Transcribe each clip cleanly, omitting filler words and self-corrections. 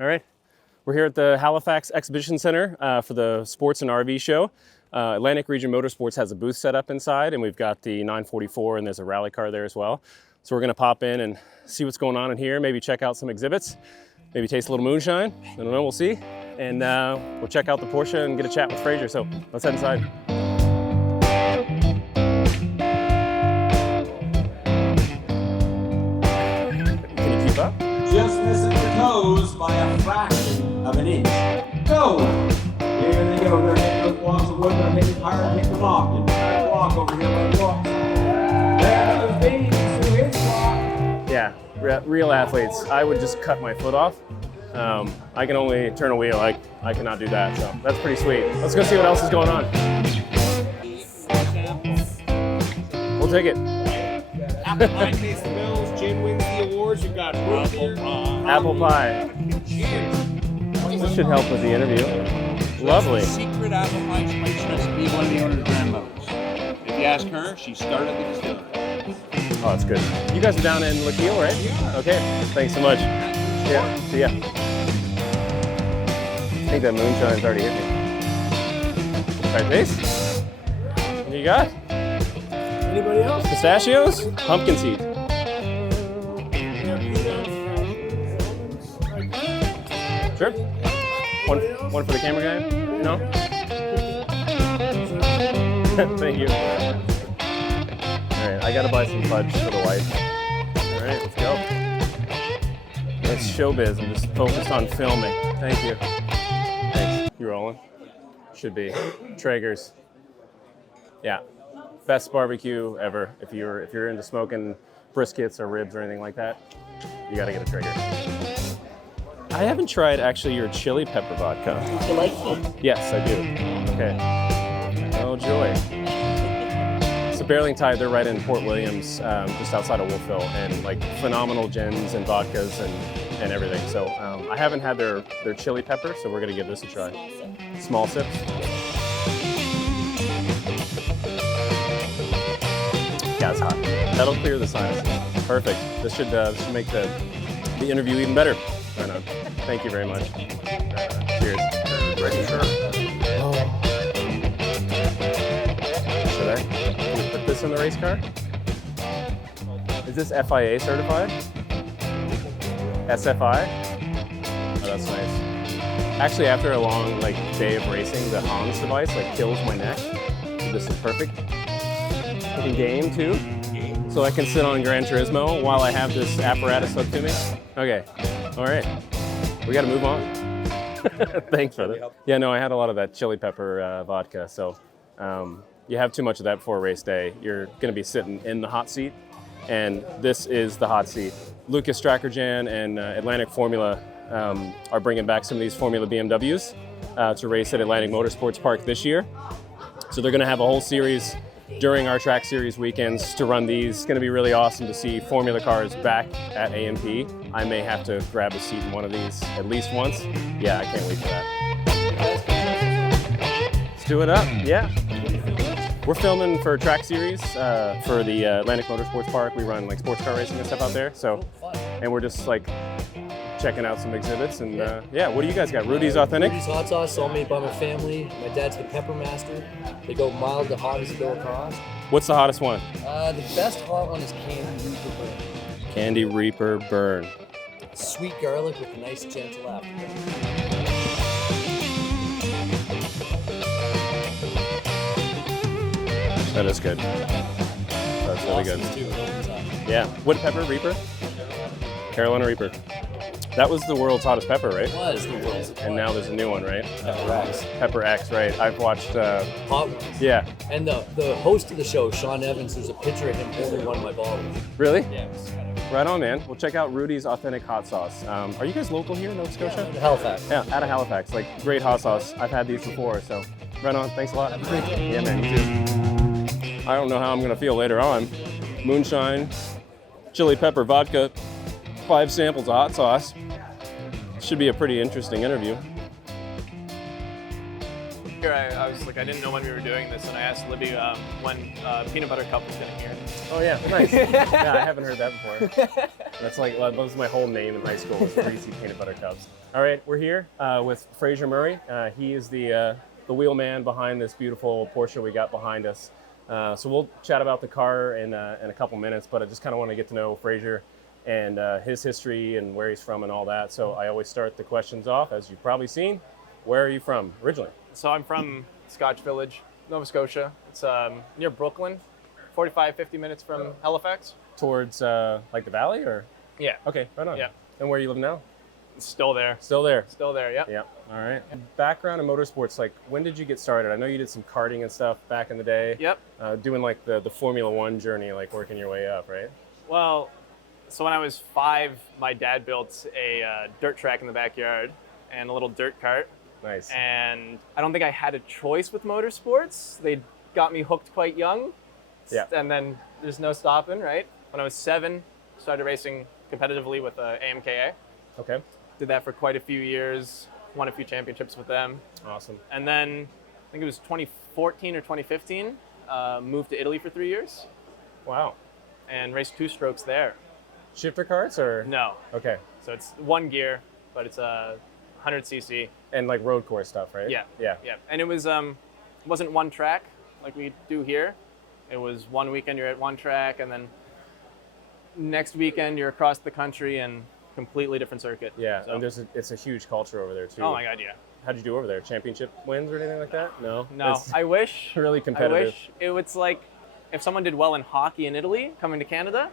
All right. We're here at the Halifax Exhibition Center for the Sports and RV show. Atlantic Region Motorsports has a booth set up inside, and we've got the 944, and there's a rally car there as well. So we're going to pop in and see what's going on in here, maybe check out some exhibits, maybe taste a little moonshine. I don't know, we'll see. And we'll check out the Porsche and get a chat with Fraser. So let's head inside. Can you keep up? Just missing the toes by a fraction of an inch. Go! Here they go. They're hitting with blocks of wood. They're hitting hard, hitting the block. And block over here by the block. There goes Bates to his block. Yeah, real athletes. I would just cut my foot off. I can only turn a wheel. I cannot do that. So that's pretty sweet. Let's go see what else is going on. We'll take it. Apple pie tastes the bills. Gin wins the awards. You've got root beer. Apple pie. This should help with the interview. Lovely. Secret apple pie spice recipe, one of the owner's grandmothers. If you ask her, she started the distillery. Oh, that's good. You guys are down in Lakeal, right? Yeah. Okay. Thanks so much. Yeah. See ya. I think that moonshine's already hit me. All right, taste. What do you got? Anybody else? Pistachios? Pumpkin seed. Sure. One for the camera guy? No? Thank you. All right, I gotta buy some fudge for the wife. All right, let's go. It's showbiz. I'm just focused on filming. Thank you. Thanks. You rolling? Should be. Traeger's. Yeah. Best barbecue ever. If you're into smoking briskets or ribs or anything like that, you gotta get a Traeger. I haven't tried actually your chili pepper vodka. You like it? Yes, I do. Okay. Oh joy. So Barreling Tide, they're right in Port Williams, just outside of Wolfville, and like phenomenal gins and vodkas and everything. So I haven't had their chili pepper, so we're gonna give this a try. Small sips. Yeah, it's hot. That'll clear the sinuses. Perfect. This should make the interview even better. Right on. Thank you very much. Cheers. Ready? Sure. Oh. Should I? Can we put this in the race car? Is this FIA certified? SFI? Oh, that's nice. Actually, after a long day of racing, the Hans device kills my neck. So this is perfect. Looking game too. So I can sit on Gran Turismo while I have this apparatus hooked to me. Okay. All right. We got to move on. Thanks, brother. Yeah, no, I had a lot of that chili pepper vodka. So you have too much of that before race day, you're going to be sitting in the hot seat. And this is the hot seat. Ingo Strackerjan and Atlantic Formula are bringing back some of these Formula BMWs to race at Atlantic Motorsports Park this year. So they're going to have a whole series during our track series weekends to run these. It's going to be really awesome to see Formula cars back at AMP. I may have to grab a seat in one of these at least once. Yeah, I can't wait for that. Let's do it up, yeah. We're filming for track series for the Atlantic Motorsports Park. We run sports car racing and stuff out there. So, and we're just checking out some exhibits and yeah, what do you guys got? Rudy's Authentic? Rudy's Hot Sauce, all made by my family. My dad's the pepper master. They go mild to hot as they go across. What's the hottest one? The best hot one is Candy Reaper Burn. Candy Reaper Burn. Sweet garlic with a nice gentle aftertaste. That is good. That's really good. Too, yeah. What pepper? Reaper? Carolina Reaper. That was the world's hottest pepper, right? It was the world's. And now there's a new one, right? Pepper X. Pepper X, right. I've watched... Hot ones. Yeah. And the host of the show, Sean Evans, there's a picture of him holding one of my bottles. Really? Yeah. Right on, man. Well, check out Rudy's Authentic Hot Sauce. Are you guys local here in Nova Scotia? Yeah, Halifax. Yeah, out of Halifax. Great hot sauce. I've had these before, so right on. Thanks a lot. Yeah, man, you too. I don't know how I'm going to feel later on. Moonshine, chili pepper vodka, 5 samples of hot sauce. Should be a pretty interesting interview. Here, I was I didn't know when we were doing this, and I asked Libby when Peanut Butter Cup was going to hear. Oh yeah, nice. Yeah, I haven't heard that before. That's like, that was my whole name in high school, was Reese Peanut Butter Cups. All right, we're here with Fraser Murray. He is the wheelman behind this beautiful Porsche we got behind us. So we'll chat about the car in a couple minutes, but I just kind of want to get to know Fraser and his history and where he's from and all that. So I always start the questions off, as you've probably seen. Where are you from originally? So I'm from Scotch Village, Nova Scotia. It's near Brooklyn, 45, 50 minutes from Halifax. Towards like the valley, or? Yeah. Okay, right on. Yeah. And where you live now? Still there. Still there. Still there, yeah. Yeah. All right. Background in motorsports, like when did you get started? I know you did some karting and stuff back in the day. Yep. Doing like the Formula One journey, like working your way up, right? Well, so when I was 5, my dad built a dirt track in the backyard and a little dirt cart. Nice. And I don't think I had a choice with motorsports. They got me hooked quite young. Yeah. And then there's no stopping, right? When I was 7, started racing competitively with AMKA. Okay. Did that for quite a few years, won a few championships with them. Awesome. And then I think it was 2014 or 2015, moved to Italy for 3 years Wow. and raced 2 strokes there. Shifter carts or? No. Okay. So it's 1 gear, but it's a 100cc. And like road course stuff, right? Yeah. Yeah. Yeah. And it was wasn't one track like we do here. It was one weekend you're at one track, and then next weekend you're across the country and completely different circuit. Yeah. So, And it's a huge culture over there too. oh my God, yeah. How'd you do over there? Championship wins or anything like that? No. No, It's I wish. really competitive. I wish it was like if someone did well in hockey in Italy, coming to Canada.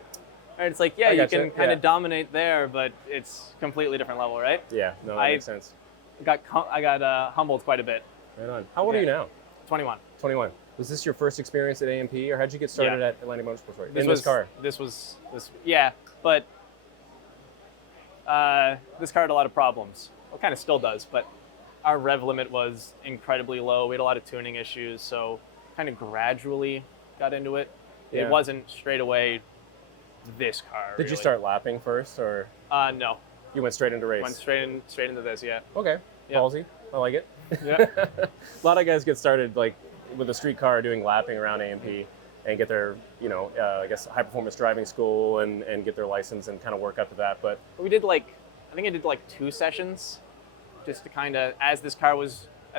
Right, it's like, yeah, I you gotcha, can kind of yeah. dominate there, but it's completely different level, right? Yeah. No, that I makes sense. I got humbled quite a bit. Right on. How old are you now? 21. 21. Was this your first experience at AMP, or how'd you get started Yeah. at Atlantic Motorsports? Right? This car. Yeah, but this car had a lot of problems. Well, kind of still does, but our rev limit was incredibly low. We had a lot of tuning issues, so kind of gradually got into it. Yeah. It wasn't straight away this car. Did you really. start lapping first, or No. you went straight into race? Went straight into this, yeah. Okay. Yeah. Ballsy. I like it. Yeah. A lot of guys get started like with a street car doing lapping around AMP and get their, I guess high performance driving school and get their license and kind of work up to that. But We did I think I did 2 sessions just to kind of, as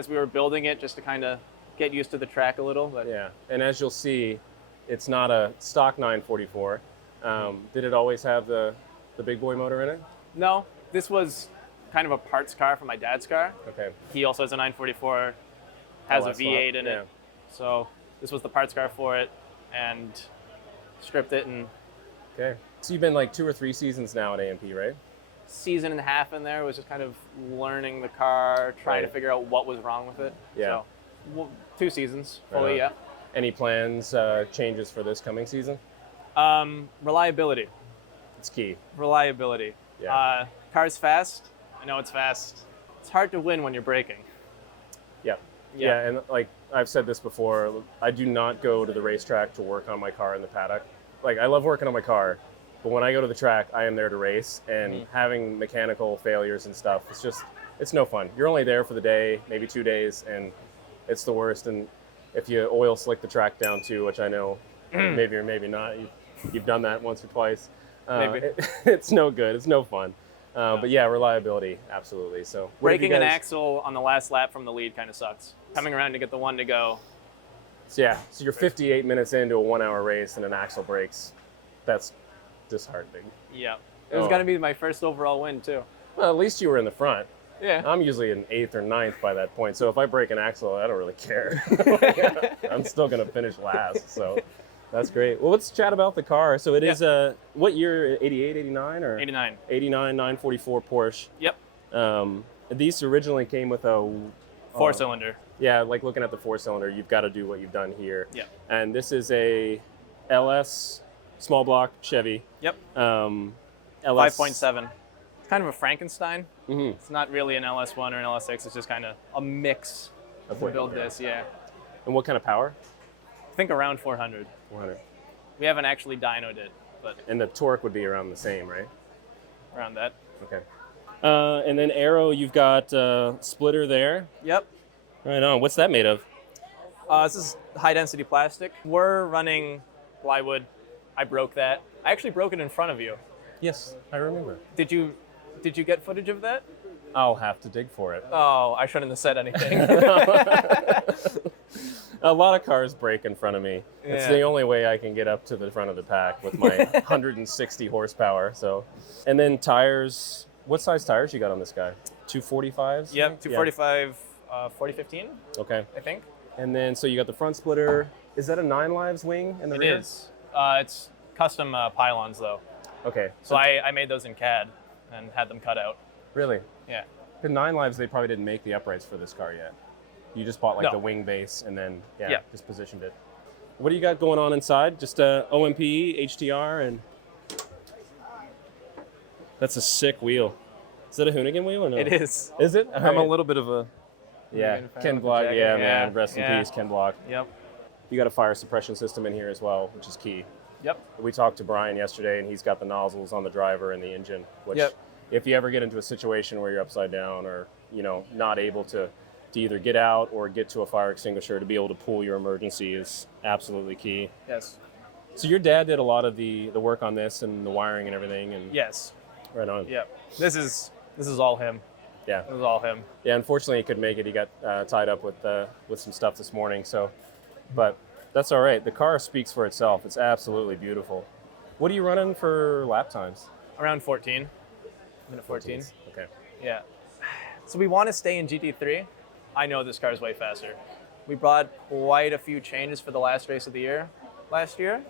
we were building it, just to kind of get used to the track a little. But yeah, and as you'll see, it's not a stock 944. Did it always have the big boy motor in it? no, this was kind of a parts car for my dad's car. Okay. He also has a 944, has a LS V8 swap, in it. So this was the parts car for it, and stripped it, and Okay. So you've been 2 or 3 seasons now at AMP, right? season and a half in there was just kind of learning the car, trying to Right. figure out what was wrong with it. Yeah. So 2 seasons, Right fully, on. yeah. Any plans, changes for this coming season? Reliability. It's key. Reliability. Yeah. Car's fast. I know it's fast. It's hard to win when you're braking. Yeah. Yeah, and I've said this before, I do not go to the racetrack to work on my car in the paddock. I love working on my car, but when I go to the track, I am there to race, and having mechanical failures and stuff, it's no fun. You're only there for the day, maybe 2 days, and it's the worst. And if you oil slick the track down too, which I know maybe or maybe not, you've done that once or twice. Maybe. It's no good. It's no fun. But yeah, reliability, absolutely. So what have you Braking an guys- axle on the last lap from the lead kind of sucks. Coming around to get the one to go. So yeah, so you're 58 minutes into a 1 hour race and an axle breaks. That's disheartening. Yeah. It was Oh. going to be my first overall win, too. Well, at least you were in the front. Yeah. I'm usually in 8th or 9th by that point. So if I break an axle, I don't really care. I'm still going to finish last. So that's great. Well, let's chat about the car. So it is what year? 88, 89? Or 89. 89 944 Porsche. Yep. These originally came with a 4-cylinder. Yeah, looking at the 4-cylinder, you've got to do what you've done here. Yep. And this is a LS small block Chevy. Yep. LS 5.7. It's kind of a Frankenstein. Mhm. It's not really an LS1 or an LS6. It's just kind of a mix Of to what- build yeah. this, yeah. And what kind of power? I think around 400. 400. We haven't actually dynoed it, but And the torque would be around the same, right? around that. Okay. And then aero, you've got splitter there. Yep. Right on. What's that made of? This is high-density plastic. We're running plywood. I broke that. I actually broke it in front of you. Yes, I remember. Did you get footage of that? I'll have to dig for it. Oh, I shouldn't have said anything. A lot of cars break in front of me. It's Yeah. the only way I can get up to the front of the pack with my 160 horsepower. So, and then tires. What size tires you got on this guy? 245s? Yep, 245, 4015, Yeah. Okay. I think. And then so you got the front splitter. Is that a 9 lives wing in the It rear? is. It's custom pylons though. Okay. So I made those in CAD and had them cut out. Really? Yeah. The 9 lives, they probably didn't make the uprights for this car yet. You just bought like No. the wing base and then Yeah. just positioned it. What do you got going on inside? Just OMP, HTR, and that's a sick wheel. Is that a Hoonigan wheel or no? It is. Is it? I'm a little bit of a Yeah, Hoonigan fan Ken with the Block. jacket. Yeah, Yeah, man. Rest in yeah. peace, Ken Block. Yep. You got a fire suppression system in here as well, which is key. Yep. We talked to Brian yesterday, and he's got the nozzles on the driver and the engine. Which, Yep. if you ever get into a situation where you're upside down or not able to either get out or get to a fire extinguisher, to be able to pull your emergency is absolutely key. Yes. So your dad did a lot of the work on this and the wiring and everything, and Yes. right on. Yep. This is all him. Yeah. This is all him. Yeah, unfortunately, he couldn't make it. He got tied up with some stuff this morning. So, but that's all right. The car speaks for itself. It's absolutely beautiful. What are you running for lap times? Around 14. Minute 14. Okay. Yeah. So we want to stay in GT3. I know this car is way faster. We brought quite a few changes for the last race of the year last year,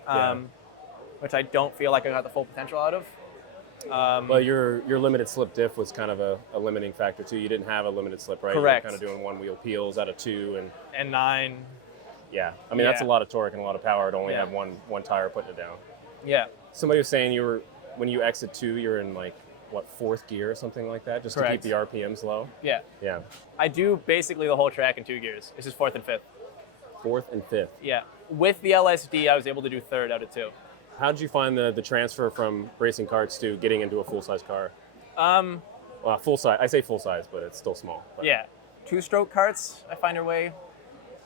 which I don't feel like I got the full potential out of. Well, your limited slip diff was kind of a limiting factor too. You didn't have a limited slip, right? Correct. You were kind of doing one wheel peels out of 2, And 9. yeah. I mean, that's a Yeah. lot of torque and a lot of power to only Yeah. have one tire putting it down. Yeah. Somebody was saying when you exit 2, you're in like what, 4th gear or something like that, just to keep Correct. the RPMs low. Yeah. Yeah. I do basically the whole track in 2 gears. It's just 4th and 5th. 4th and 5th. Yeah. With the LSD, I was able to do 3rd out of 2. How did you find the transfer from racing karts to getting into a full-size car? Well, full size. I say full size, but it's still small. But. Yeah. 2-stroke karts, I find, are way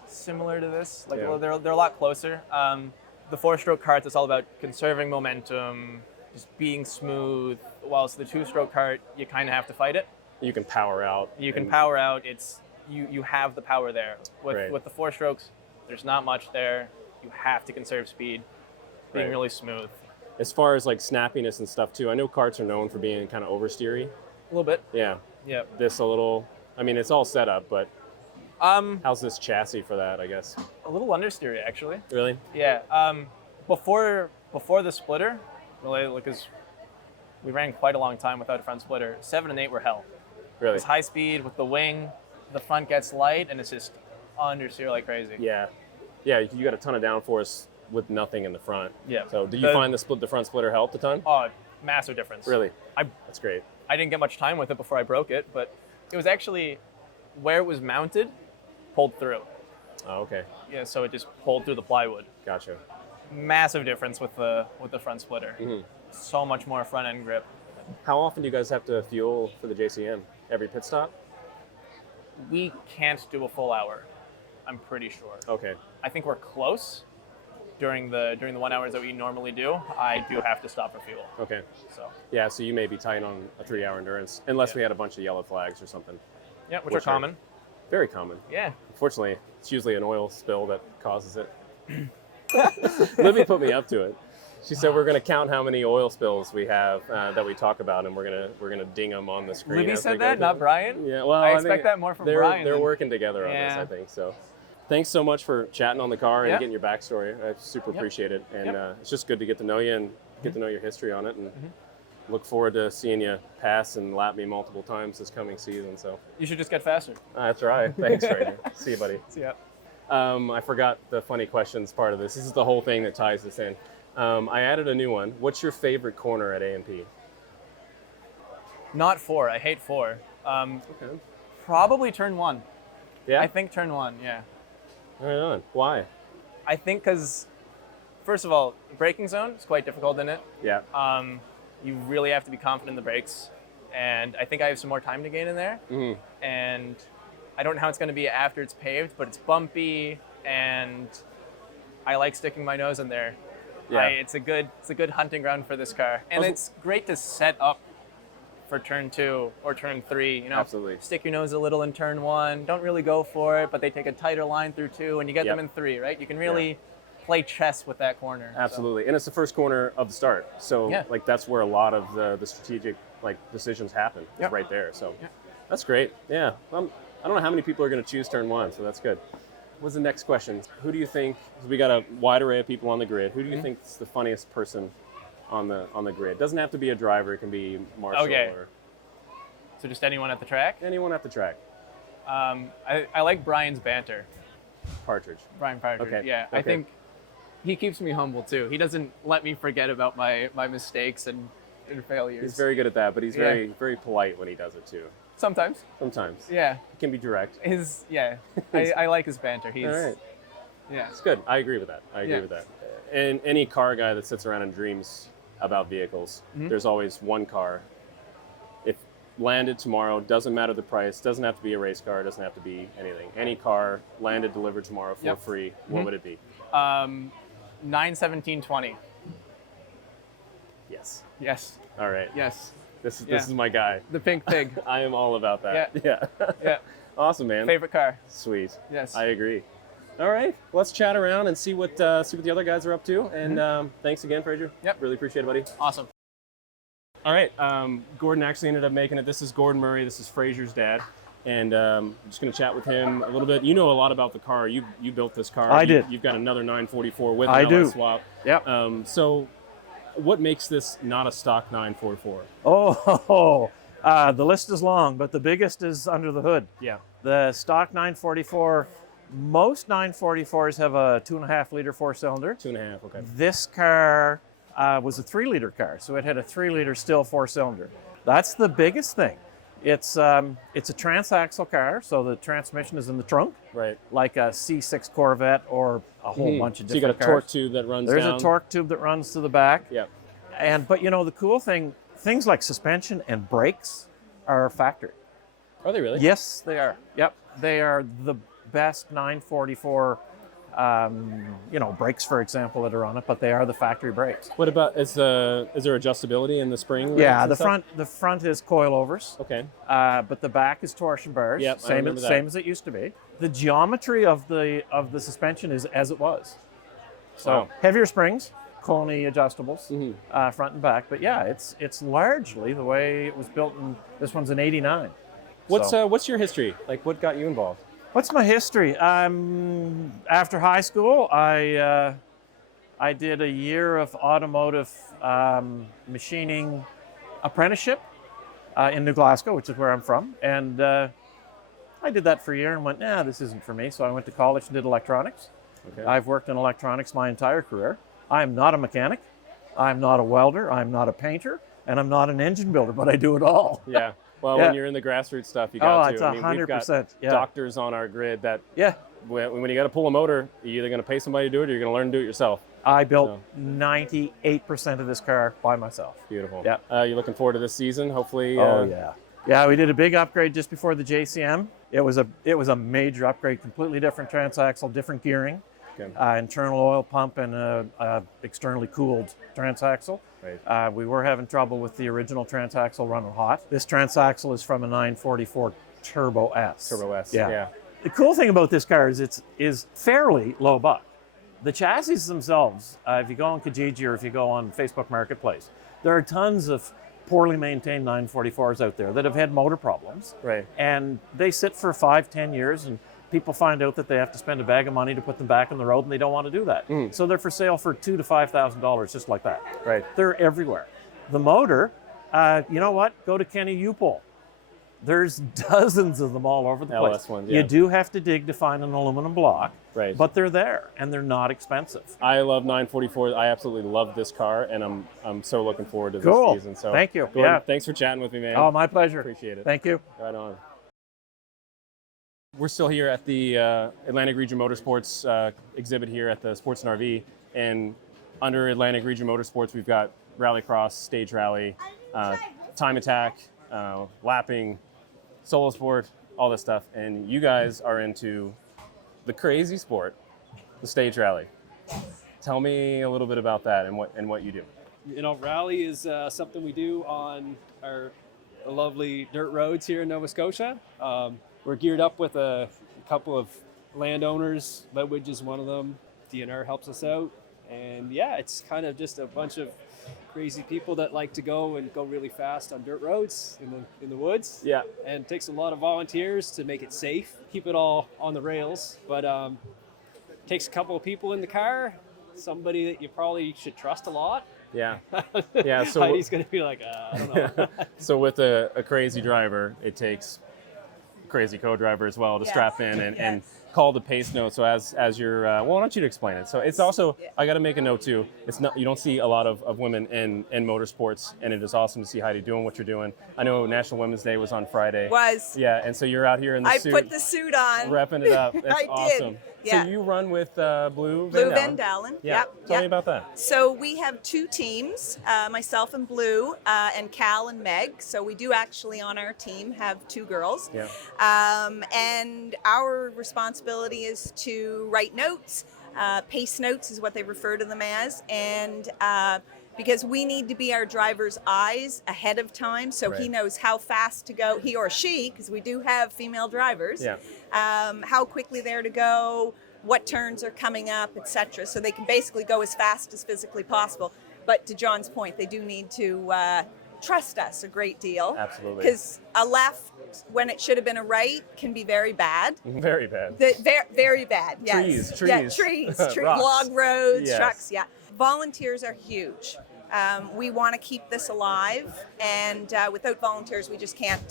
similar to this. Like, Yeah. well, they're a lot closer. The 4-stroke karts, it's all about conserving momentum, just being smooth. Whilst the 2-stroke kart, you kind of have to fight it. You can power out. You can and- power out. You have the power there. Right. With the 4-strokes, there's not much there. You have to conserve speed, being Right. really smooth. As far as like snappiness and stuff too, I know karts are known for being kind of oversteery. A little bit. Yeah. Yeah. This a little. I mean, it's all set up, but A how's this chassis for that? I guess. little understeery, actually. Really? Yeah. Before the splitter, really, because we ran quite a long time without a front splitter. 7 and 8 were hell. Really? It's high speed with the wing. The front gets light, and it's just understeer like crazy. Yeah. Yeah. You got a ton of downforce with nothing in the front. Yeah. So, did you find the front splitter helped a ton? Oh, massive difference. Really? I That's great. didn't get much time with it before I broke it, but it was actually where it was mounted, pulled through. Oh, okay. Yeah, so it just pulled through the plywood. Gotcha. Massive difference with the front splitter. Mhm. So much more front end grip. How often do you guys have to fuel for the JCM? Every pit stop? We can't do a full hour. I'm pretty sure. Okay. I think we're close. During the 1 hours that we normally do, I do have to stop for fuel. Okay. So Yeah, so you may be tight on a 3-hour endurance, unless Yeah. we had a bunch of yellow flags or something. yeah, which Which are common. Very common. Yeah. Unfortunately, it's usually an oil spill that causes it. Libby put me up to it. She said we're going to count how many oil spills we have that we talk about, and we're gonna ding them on the screen. Libby as said we go that, through. not Brian. Yeah, well, I think expect that more from they're, Brian They're than- working together on this, Yeah. I think. So, thanks so much for chatting on the car and Yeah. getting your backstory. I super Yep. appreciate it, and Yep. it's just good to get to know you and get to know your history on it, and look forward to seeing you pass and lap me multiple times this coming season. So, You should just get faster. that's right. Thanks, Fraser. See you, buddy. Yeah. I forgot the funny questions part of this. This is the whole thing that ties this in. I added a new one. What's your favorite corner at A&P? Not 4. I hate 4. Okay. Probably turn 1. Yeah? I think turn 1, yeah. Right on. Why? I think because, first of all, braking zone is quite difficult in it. Yeah. You really have to be confident in the brakes. And I think I have some more time to gain in there. Mhm. And I don't know how it's going to be after it's paved, but it's bumpy. And I like sticking my nose in there. Yeah. It's a good hunting ground for this car, and it's great to set up for turn 2 or turn 3. You know, Absolutely. Stick your nose a little in turn 1. Don't really go for it, but they take a tighter line through 2, and you get them in 3. Right? You can really play chess with that corner. Absolutely, and it's the first corner of the start, so like that's where a lot of the strategic like decisions happen. Is right there. So that's great. Yeah, I don't know how many people are going to choose turn 1, so that's good. What's the next question? Who do you think? Because we got a wide array of people on the grid. Who do you think is the funniest person on the grid? Doesn't have to be a driver. It can be Marshall or So just anyone at the track? anyone at the track. I like Brian's banter. Partridge. Brian Partridge. Okay. Yeah, Okay. I think he keeps me humble too. He doesn't let me forget about my mistakes and failures. He's very good at that, but he's very polite when he does it too. Sometimes. Sometimes. Yeah. He can be direct. I like his banter. He's All right. yeah. It's good. I agree with that. I agree with that. And any car guy that sits around and dreams about vehicles, there's always one car. If landed tomorrow, doesn't matter the price, doesn't have to be a race car, doesn't have to be anything. Any car landed, delivered tomorrow for free, what would it be? 9/17/20. Yes. Yes. All right. Yes. This is my guy. The pink pig. I am all about that. Yeah. Yeah. Awesome, man. Favorite car. Sweet. Yes. I agree. All right. Let's chat around and see what the other guys are up to. And thanks again, Fraser. Yep. Really appreciate it, buddy. Awesome. All right. Gordon actually ended up making it. This is Gordon Murray. This is Fraser's dad. And I'm just going to chat with him a little bit. You know a lot about the car. You built this car. I did. You've got another 944 with an I LS do. swap. Yep. So what makes this not a stock 944? The list is long, but the biggest is under the hood. Yeah. The stock 944, most 944s have a 2.5 liter 4-cylinder. 2.5, okay. This car was a 3-liter car, so it had a 3-liter still 4-cylinder. That's the biggest thing. It's a transaxle car, so the transmission is in the trunk, Right. like a C6 Corvette or a whole bunch of So you different got a cars. torque tube that runs There's down. a torque tube that runs to the back. Yep. But you know, the cool thing, things like suspension and brakes are factory. Are they really? Yes, they are. Yep. They are the best 944, brakes, for example, that are on it, but they are the factory brakes. What about, is there adjustability in the spring? Yeah, rates and stuff? the front is coilovers. Okay. But the back is torsion bars. Yep, I same remember that. same as it used to be. The geometry of the suspension is as it was. So Wow. heavier springs, Coney adjustables, front and back. But yeah, it's largely the way it was built. And this one's an '89. What's your history? Like, what got you involved? What's my history? After high school, I did a year of automotive machining apprenticeship in New Glasgow, which is where I'm from, and I did that for a year and went, nah, this isn't for me. So I went to college and did electronics. Okay. I've worked in electronics my entire career. I'm not a mechanic. I'm not a welder. I'm not a painter, and I'm not an engine builder, but I do it all. Yeah. Well, Yeah. when you're in the grassroots stuff, you got to. It's I mean, we've got 100%. Yeah. doctors on our grid that Yeah. when you got to pull a motor, you're either going to pay somebody to do it or you're going to learn to do it yourself. I built 98% of this car by myself. Beautiful. Yeah. You're looking forward to this season, hopefully. Yeah, we did a big upgrade just before the JCM. It was a major upgrade, completely different transaxle, different gearing, Okay. internal oil pump, and a externally cooled transaxle. Right. We were having trouble with the original transaxle running hot. This transaxle is from a 944 Turbo S. Turbo S. Yeah. Yeah. The cool thing about this car is fairly low buck. The chassis themselves, if you go on Kijiji or if you go on Facebook Marketplace, there are tons of poorly maintained 944s out there that have had motor problems. Right. And they sit for 5-10 years and people find out that they have to spend a bag of money to put them back on the road and they don't want to do that. So they're for sale for $2,000 to $5,000 just like that. Right. They're everywhere. The motor, you know what? Go to Kenny Upol. There's dozens of them all over the place. LS ones, yeah. You do have to dig to find an aluminum block, Right. but they're there and they're not expensive. I love 944. I absolutely love this car, and I'm so looking forward to this Cool. season. So Thank you. Gordon, Yeah. thanks for chatting with me, man. Oh, my pleasure. Appreciate it. Thank you. Right on. We're still here at the Atlantic Region Motorsports exhibit here at the Sports and RV, and under Atlantic Region Motorsports, we've got rallycross, stage rally, time attack, lapping, solo sport, all this stuff, and you guys are into the crazy sport, the stage rally. Tell me a little bit about that and what you do. Rally is something we do on our lovely dirt roads here in Nova Scotia. We're geared up with a couple of landowners. Ledwidge is one of them. DNR helps us out. And yeah, it's kind of just a bunch of crazy people that like to go really fast on dirt roads in the woods. Yeah. And it takes a lot of volunteers to make it safe, keep it all on the rails. But it takes a couple of people in the car, somebody that you probably should trust a lot. Yeah. Yeah. So Heidi's going to be like, I don't know. So with a crazy driver, it takes a crazy co-driver as well to strap in and call the pace note. So as you're, well, why don't you explain it? So it's also, I got to make a note too. It's not, you don't see a lot of women in motorsports, and it is awesome to see Heidi doing what you're doing. I know National Women's Day was on Friday. Yeah, and so you're out here in the suit. I put the suit on. Repping it up. That's I awesome. did. Yeah. So you run with Blue Van Dalen. Yeah. Yep. Tell me about that. So we have two teams, myself and Blue, and Cal and Meg. So we do actually on our team have two girls. Yeah. And our responsibility is to write notes. Pace notes is what they refer to them as. And because we need to be our driver's eyes ahead of time, so he knows how fast to go, he or she, because we do have female drivers, how quickly they're to go, what turns are coming up, etc. So they can basically go as fast as physically possible. But to John's point, they do need to trust us a great deal. Absolutely. Because a left when it should have been a right can be very bad. Very bad. Very bad, yes. Trees. Yeah, trees, Rocks. log roads, Yes. trucks, yeah. Volunteers are huge. We want to keep this alive, and without volunteers, we just can't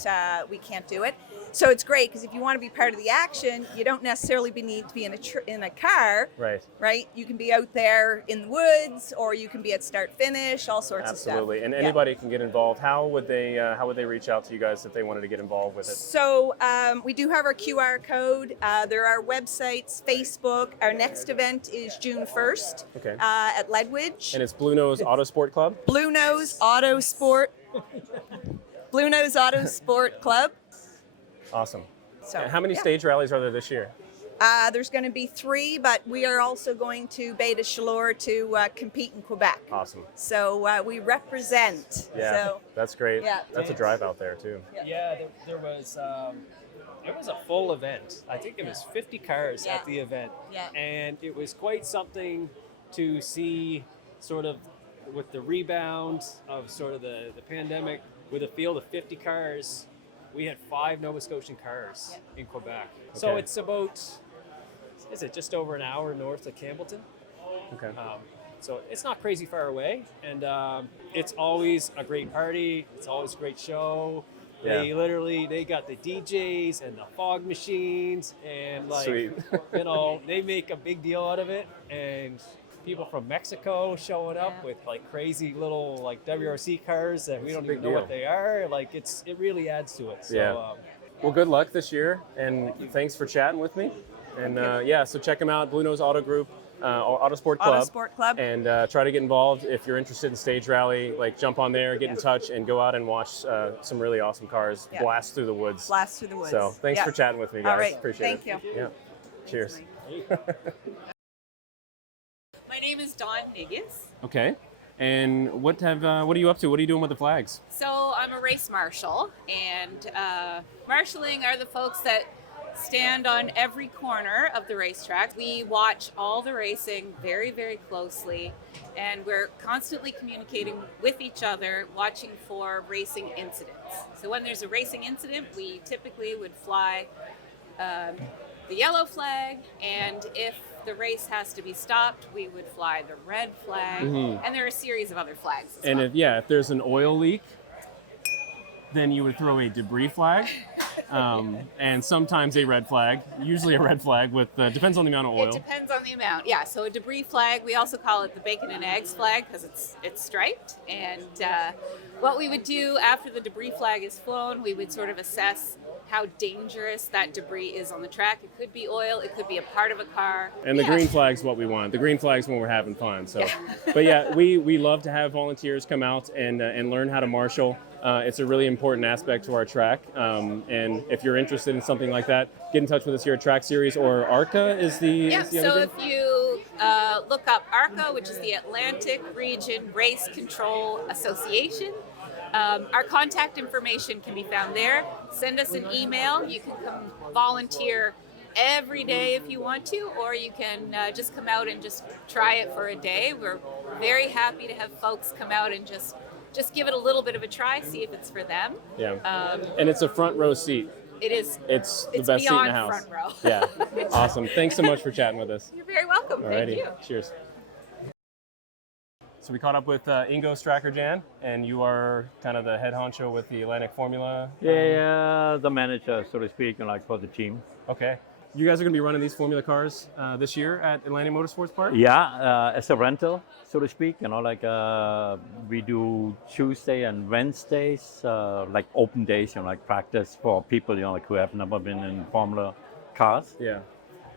do it. So it's great because if you want to be part of the action, you don't necessarily need to be in a car. Right. You can be out there in the woods, or you can be at start finish, all sorts of stuff. Absolutely. And anybody can get involved. How would they reach out to you guys if they wanted to get involved with it? So we do have our QR code. There are websites, Facebook. Our next event is June 1st at Ledwidge. And it's Bluenose Autosport Club? Bluenose Autosport. Bluenose Autosport Club. Awesome. So, and how many stage rallies are there this year? There's going to be 3, but we are also going to Bay de Chaleur to compete in Quebec. Awesome. So we represent. Yeah, so, that's great. Yeah. That's a drive out there too. Yeah, there was it was a full event. I think it was 50 cars at the event. Yeah. And it was quite something to see, sort of with the rebound of sort of the pandemic, with a field of 50 cars. We had 5 Nova Scotian cars in Quebec. So it's about, is it just over an hour north of Campbellton? Okay. So it's not crazy far away, and it's always a great party. It's always a great show. They got the DJs and the fog machines, and Sweet. They make a big deal out of it, and people from Mexico showing up with like crazy little like WRC cars that we don't even know what they are. Like it really adds to it. So, well, good luck this year, and thanks for chatting with me. And so check them out, Bluenose Auto Group, Autosport Club. Autosport Club. And try to get involved. If you're interested in stage rally, like jump on there, get in touch, and go out and watch some really awesome cars blast through the woods. Blast through the woods. So thanks for chatting with me, guys. All right. Appreciate it. Thank you. Yeah. Cheers. My name is Dawn Negus. Okay. And what are you up to? What are you doing with the flags? So I'm a race marshal, and marshalling are the folks that stand on every corner of the racetrack. We watch all the racing very, very closely, and we're constantly communicating with each other, watching for racing incidents. So when there's a racing incident, we typically would fly the yellow flag, and if the race has to be stopped, we would fly the red flag, and there are a series of other flags as well. If there's an oil leak, then you would throw a debris flag, and sometimes a red flag, usually a red flag with, depends on the amount of oil. It depends on the amount, yeah. So a debris flag, we also call it the bacon and eggs flag because it's striped. And what we would do after the debris flag is flown, we would sort of assess how dangerous that debris is on the track. It could be oil, it could be a part of a car. And the green flag's what we want. The green flag's when we're having fun. So, but we love to have volunteers come out and learn how to marshal. It's a really important aspect to our track. And if you're interested in something like that, get in touch with us here at Track Series, or ARCCA is the so if you look up ARCCA ARCCA, which is the Atlantic Region Race Control Association. Our contact information can be found there. Send us an email. You can come volunteer every day if you want to, or you can just come out and just try it for a day. We're very happy to have folks come out and just give it a little bit of a try, see if it's for them. Yeah. And it's a front row seat. It is. It's the best seat in the house. Front row. Yeah. Awesome. Thanks so much for chatting with us. You're very welcome. Alrighty. Thank you. Cheers. So we caught up with Ingo Strackerjan, and you are kind of the head honcho with the Atlantic Formula. Yeah, the manager, so to speak, like for the team. Okay. You guys are going to be running these Formula cars this year at Atlantic Motorsports Park? Yeah, as a rental, so to speak. Like we do Tuesday and Wednesdays, like open days, like practice for people, like who have never been in Formula cars. Yeah.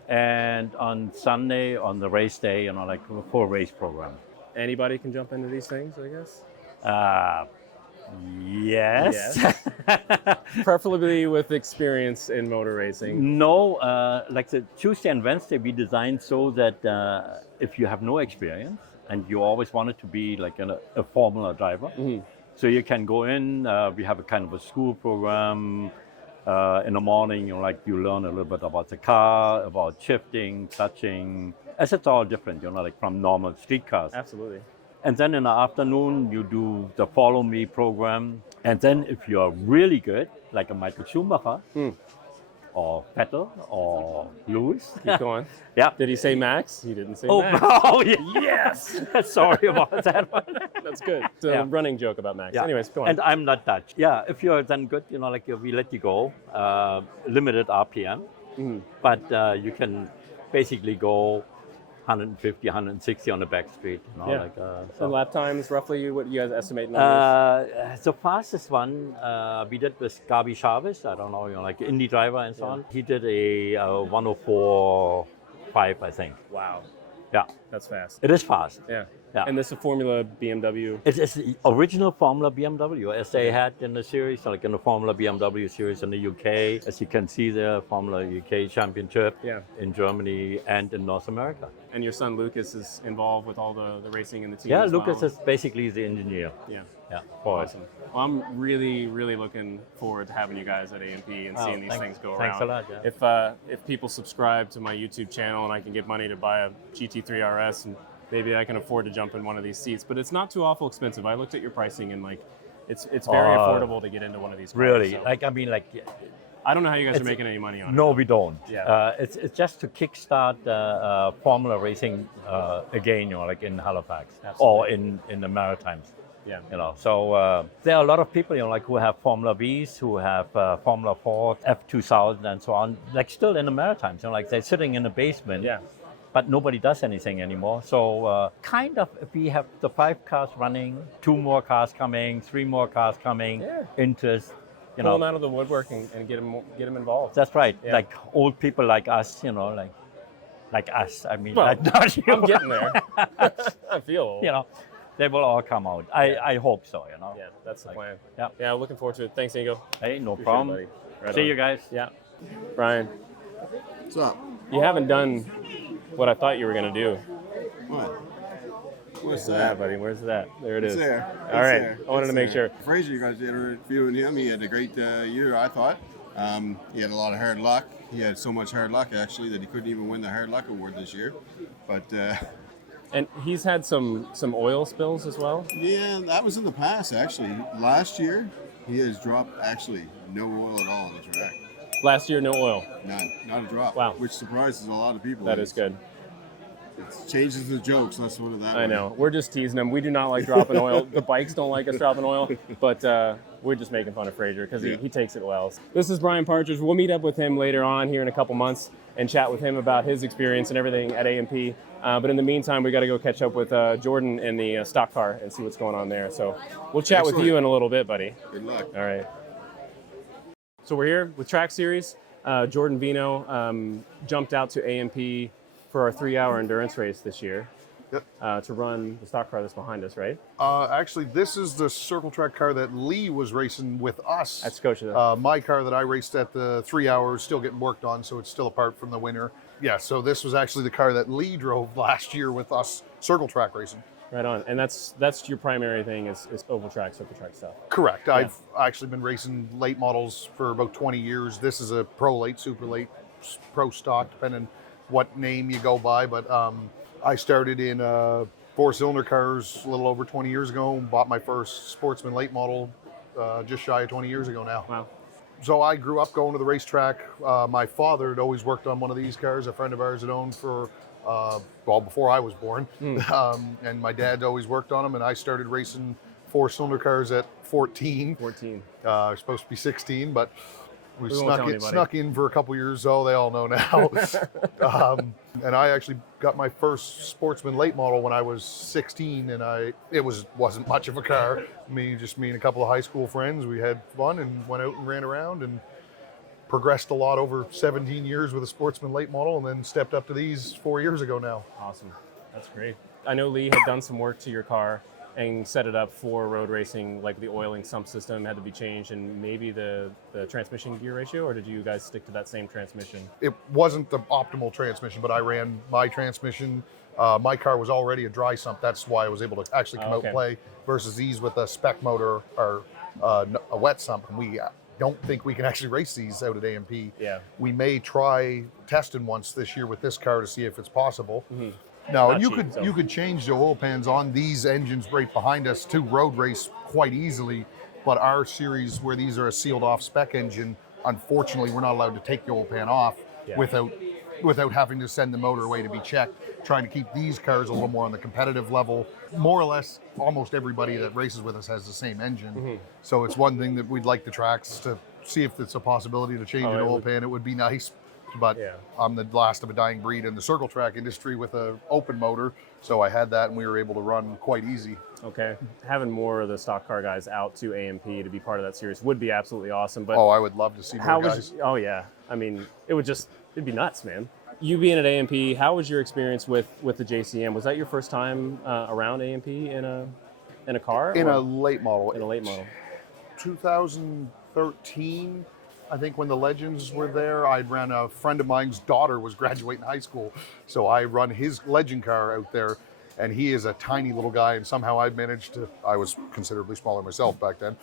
And on Sunday, on the race day, like a full race program. Anybody can jump into these things, I guess? Yes. Preferably with experience in motor racing. No, like the Tuesday and Wednesday we designed so that if you have no experience and you always wanted to be like a Formula driver, so you can go in, we have a kind of a school program. In the morning, like you learn a little bit about the car, about shifting, clutching, as it's all different, like from normal street cars. Absolutely. And then in the afternoon, you do the Follow Me program. And then if you're really good, like a Michael Schumacher, or Vettel, or Lewis. Keep going. Yeah. Did he say Max? He didn't say Max. Oh, yes. Sorry about that one. That's good. It's a running joke about Max. Yeah. Anyways, go on. And I'm not Dutch. Yeah, if you're then good, like we let you go, limited RPM, but you can basically go 150, 160 on the back street. So lap times, roughly, what you guys estimate? Numbers? The fastest one we did with Gabi Chavez. I don't know, like Indy driver and so on. He did a 104.5, I think. Wow. Yeah. That's fast. It is fast. Yeah. Yeah. And this is a Formula BMW? It's the original Formula BMW, as they had in the series, like in the Formula BMW series in the UK. As you can see there, Formula UK Championship in Germany and in North America. And your son Lucas is involved with all the racing and the team Yeah, as Lucas well. is basically the engineer. Yeah. Yeah. Awesome. Well, I'm really, really looking forward to having you guys at AMP and seeing these things go around. Thanks a lot. Yeah. If people subscribe to my YouTube channel and I can get money to buy a GT3 RS, and maybe I can afford to jump in one of these seats, but it's not too awful expensive. I looked at your pricing and like, it's very affordable to get into one of these cars. Really? So. I don't know how you guys are making any money on it. No, we don't. Yeah. It's just to kickstart Formula racing again, like in Halifax. Absolutely. Or in the Maritimes. Yeah. So there are a lot of people, like who have Formula Vs, who have Formula 4, F2000 and so on, like still in the Maritimes, like they're sitting in the basement. Yeah. But nobody does anything anymore. So kind of, if we have the 5 cars running, 2 more cars coming, 3 more cars coming, interest, Pull them out of the woodwork and get them involved. That's right. Yeah. Like old people like us, like us. I mean, Well, like not you. I'm getting there. I feel old. They will all come out. I hope so, Yeah, that's the plan. Yeah. Yeah, looking forward to it. Thanks, Ingo. Hey, no Appreciate problem. it, buddy. Right See on. you guys. Yeah. Brian, What's up? you haven't done what I thought you were going to do. What? What's Where's that, buddy? Where's that? There it It's is. there. All It's right. there. I wanted It's to make there. sure. Fraser, you guys interviewing him. He had a great year, I thought. He had a lot of hard luck. He had so much hard luck, actually, that he couldn't even win the hard luck award this year. But And he's had some oil spills as well. yeah, that was in the past, actually. Last year, he has dropped actually no oil at all on the track. Last year, no oil. None, not a drop. Wow. Which surprises a lot of people. That is good. It changes the jokes. Let's put it that way. I know. We're just teasing him. We do not like dropping oil. The bikes don't like us dropping oil, but we're just making fun of Fraser because he takes it well. This is Brian Partridge. We'll meet up with him later on here in a couple months and chat with him about his experience and everything at AMP. But in the meantime, we got to go catch up with Jordan in the stock car and see what's going on there. So we'll chat with you in a little bit, buddy. Good luck. All right. So we're here with TRAC Series. Jordan Veinotte jumped out to AMP for our 3-hour endurance race this year. to run the stock car that's behind us, right? Actually, this is the Circle Track car that Lee was racing with us. At Scotia. My car that I raced at the 3 hours, still getting worked on, so it's still apart from the winner. Yeah, so this was actually the car that Lee drove last year with us, Circle Track racing. Right on. And that's your primary thing is oval track, circle track stuff. Correct. Yeah. I've actually been racing late models for about 20 years. This is a pro late, super late, pro stock, depending what name you go by. But I started in 4-cylinder cars a little over 20 years ago and bought my first Sportsman late model just shy of 20 years ago now. Wow. So I grew up going to the racetrack. My father had always worked on one of these cars. A friend of ours had owned for before I was born. And my dad always worked on them, and I started racing 4-cylinder cars at 14. I was supposed to be 16, but we snuck in for a couple years, so they all know now. And I actually got my first Sportsman late model when I was 16, and it wasn't much of a car. Me and a couple of high school friends, we had fun and went out and ran around and progressed a lot over 17 years with a Sportsman late model, and then stepped up to these 4 years ago now. Awesome. That's great. I know Lee had done some work to your car and set it up for road racing, like the oiling sump system had to be changed and maybe the transmission gear ratio, or did you guys stick to that same transmission? It wasn't the optimal transmission, but I ran my transmission. My car was already a dry sump. That's why I was able to actually come out and play, versus these with a spec motor or a wet sump. And we don't think we can actually race these out at AMP. Yeah. We may try testing once this year with this car to see if it's possible. Mm-hmm. No, and you could change the oil pans on these engines right behind us to road race quite easily, but our series where these are a sealed off spec engine, unfortunately we're not allowed to take the oil pan off without having to send the motor away to be checked. Trying to keep these cars a little more on the competitive level. More or less, almost everybody that races with us has the same engine. Mm-hmm. So it's one thing that we'd like the tracks to see if it's a possibility to change an oil pan. It would be nice, but I'm the last of a dying breed in the circle track industry with an open motor. So I had that and we were able to run quite easy. Okay. Having more of the stock car guys out to AMP to be part of that series would be absolutely awesome. But I would love to see more guys. I mean, it'd be nuts, man. You being at AMP, how was your experience with the JCM? Was that your first time around AMP in a car? In a late model. In a late model. 2013, I think, when the Legends were there. I ran a friend of mine's daughter was graduating high school, so I run his Legend car out there, and he is a tiny little guy, and somehow I was considerably smaller myself back then,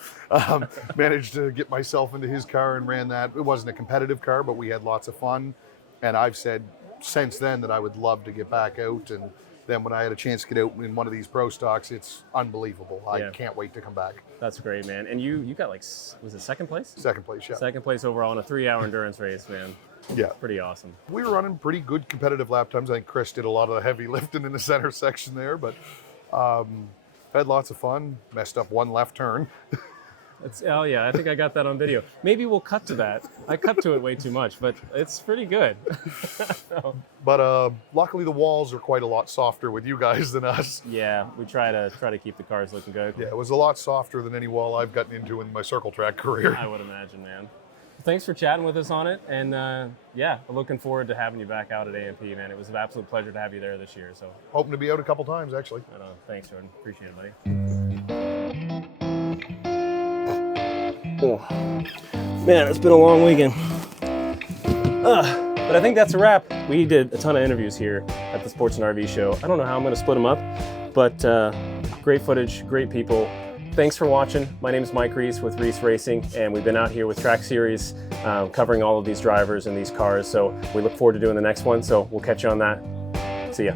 managed to get myself into his car and ran that. It wasn't a competitive car, but we had lots of fun. And I've said since then that I would love to get back out. And then when I had a chance to get out in one of these pro stocks, it's unbelievable. I can't wait to come back. That's great, man. And you got was it second place? Second place, yeah. Second place overall in a 3-hour endurance race, man. Yeah. Pretty awesome. We were running pretty good competitive lap times. I think Chris did a lot of the heavy lifting in the center section there, but had lots of fun. Messed up one left turn. I think I got that on video. Maybe we'll cut to that. I cut to it way too much, but it's pretty good. But luckily the walls are quite a lot softer with you guys than us. Yeah, we try to keep the cars looking good. Yeah, it was a lot softer than any wall I've gotten into in my circle track career. I would imagine, man. Thanks for chatting with us on it, and we're looking forward to having you back out at AMP, man. It was an absolute pleasure to have you there this year. So hoping to be out a couple times, actually. Thanks, Jordan. Appreciate it, buddy. Oh. Man, it's been a long weekend. But I think that's a wrap. We did a ton of interviews here at the Sports and RV show. I don't know how I'm going to split them up, but great footage, great people. Thanks for watching. My name is Mike Reese with Reese Racing, and we've been out here with TRAC Series covering all of these drivers and these cars. So we look forward to doing the next one. So we'll catch you on that. See ya.